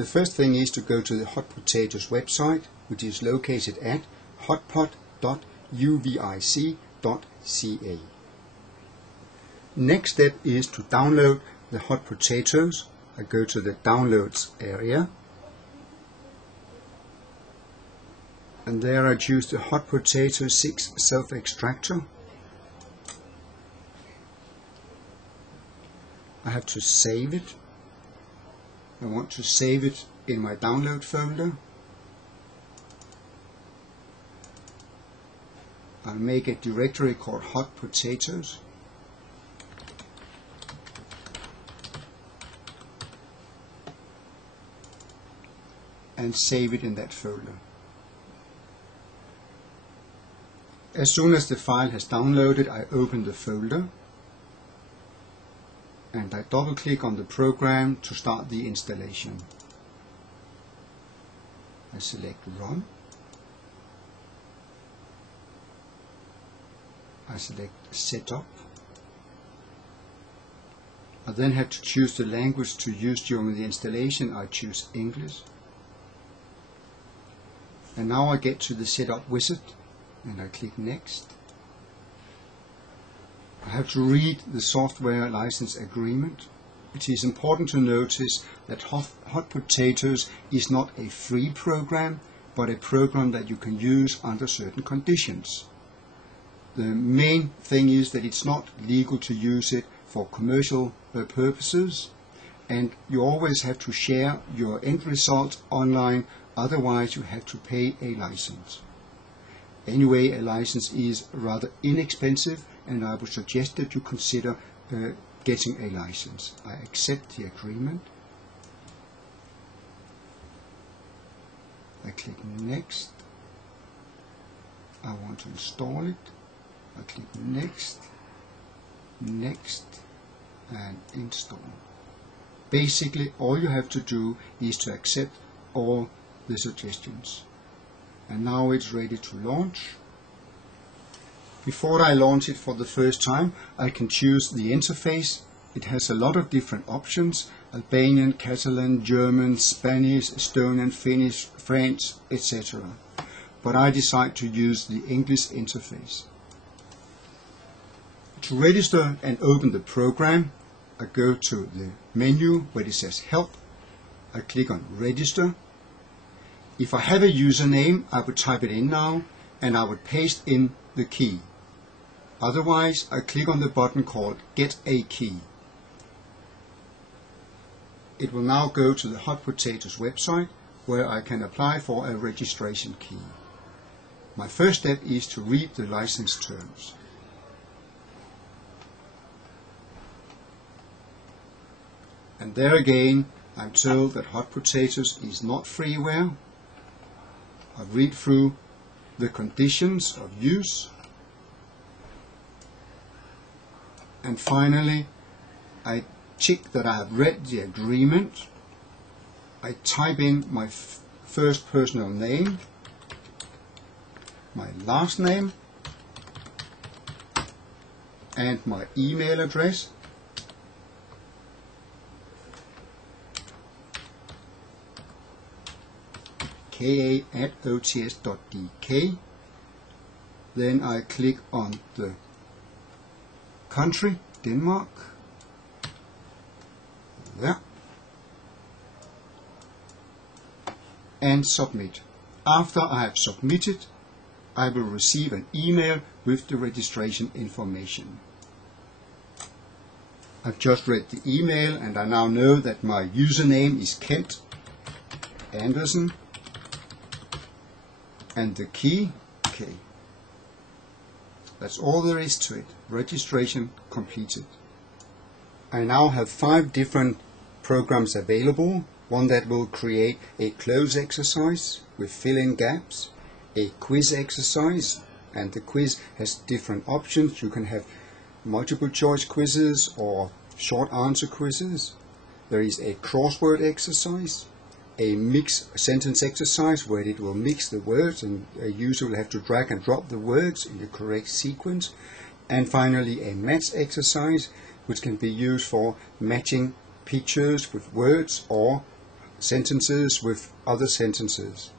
The first thing is to go to the Hot Potatoes website, which is located at hotpot.uvic.ca. Next step is to download the Hot Potatoes. I go to the Downloads area, and there I choose the Hot Potato 6 self-extractor. I have to save it. I want to save it in my download folder. I'll make a directory called Hot Potatoes. And save it in that folder. As soon as the file has downloaded, I open the folder and I double click on the program to start the installation. I select Run. I select Setup. I then have to choose the language to use during the installation. I choose English. And now I get to the Setup wizard and I click Next. I have to read the software license agreement. It is important to notice that Hot Potatoes is not a free program, but a program that you can use under certain conditions. The main thing is that it's not legal to use it for commercial purposes, and you always have to share your end result online, otherwise you have to pay a license. Anyway, a license is rather inexpensive, and I would suggest that you consider getting a license. I accept the agreement. I click Next. I want to install it. I click Next, Next, and Install. Basically, all you have to do is to accept all the suggestions. And now it's ready to launch. Before I launch it for the first time, I can choose the interface. It has a lot of different options: Albanian, Catalan, German, Spanish, Estonian, Finnish, French, etc. But I decide to use the English interface. To register and open the program, I go to the menu where it says Help. I click on Register. If I have a username, I would type it in now, and I would paste in the key. Otherwise, I click on the button called Get a Key. It will now go to the Hot Potatoes website, where I can apply for a registration key. My first step is to read the license terms. And there again, I'm told that Hot Potatoes is not freeware. I read through the conditions of use. And finally, I check that I have read the agreement. I type in my first personal name, my last name, and my email address. ka@ots.dk. Then I click on the country, Denmark. There. And submit. After I have submitted, I will receive an email with the registration information. I've just read the email and I now know that my username is Kent Andersen and the key K. That's all there is to it. Registration completed. I now have 5 different programs available. One that will create a close exercise with fill-in gaps, a quiz exercise, and the quiz has different options. You can have multiple choice quizzes or short answer quizzes. There is a crossword exercise, a mix sentence exercise where it will mix the words and a user will have to drag and drop the words in the correct sequence. And finally a match exercise which can be used for matching pictures with words or sentences with other sentences.